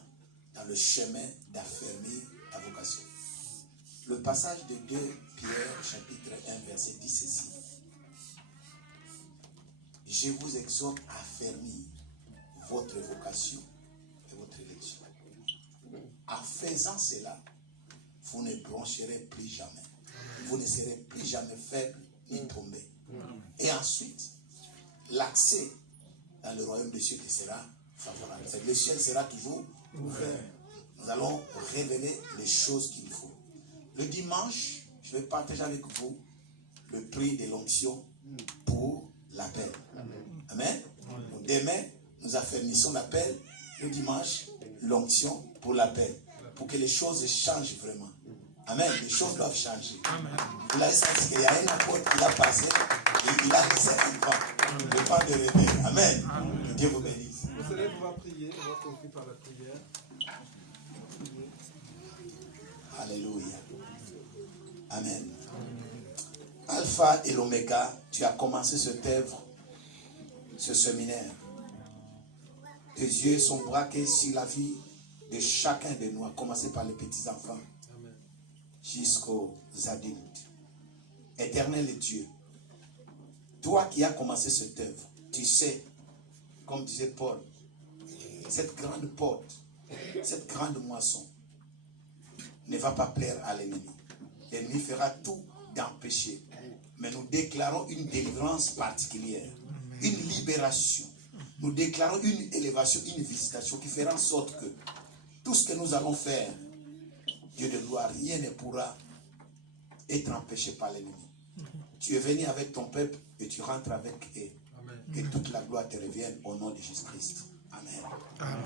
dans le chemin d'affermir ta vocation? Le passage de 2 Pierre, chapitre 1, verset 10, ceci. Je vous exhorte à affermir votre vocation et votre élection. En faisant cela, vous ne broncherez plus jamais. Vous ne serez plus jamais faible ni tombé. Et ensuite, l'accès dans le royaume des cieux qui sera favorable. Le ciel sera toujours ouvert. Nous allons révéler les choses qu'il faut. Le dimanche, je vais partager avec vous le prix de l'onction pour l'appel. Amen. Donc, demain, nous affermissons l'appel. Le dimanche, l'onction pour l'appel. Pour que les choses changent vraiment. Amen. Les choses doivent changer. Vous l'avez senti qu'il y a un apôtre qui a passé et il a laissé un vent. Le vent de réveil. Amen. Que Dieu vous bénisse. Vous savez, on va prier, on va conclure par la prière. Alléluia. Amen. Alpha et l'Oméga, tu as commencé cette œuvre, ce séminaire. Tes yeux sont braqués sur la vie de chacun de nous, à commencer par les petits-enfants jusqu'aux adultes. Éternel Dieu, toi qui as commencé cette œuvre, tu sais, comme disait Paul, cette grande porte, cette grande moisson ne va pas plaire à l'ennemi. L'ennemi fera tout d'empêcher. Mais nous déclarons une délivrance particulière, une libération. Nous déclarons une élévation, une visitation qui fera en sorte que tout ce que nous allons faire, Dieu de gloire, rien ne pourra être empêché par l'ennemi. Tu es venu avec ton peuple et tu rentres avec eux. Que toute la gloire te revienne au nom de Jésus-Christ. Amen. Amen.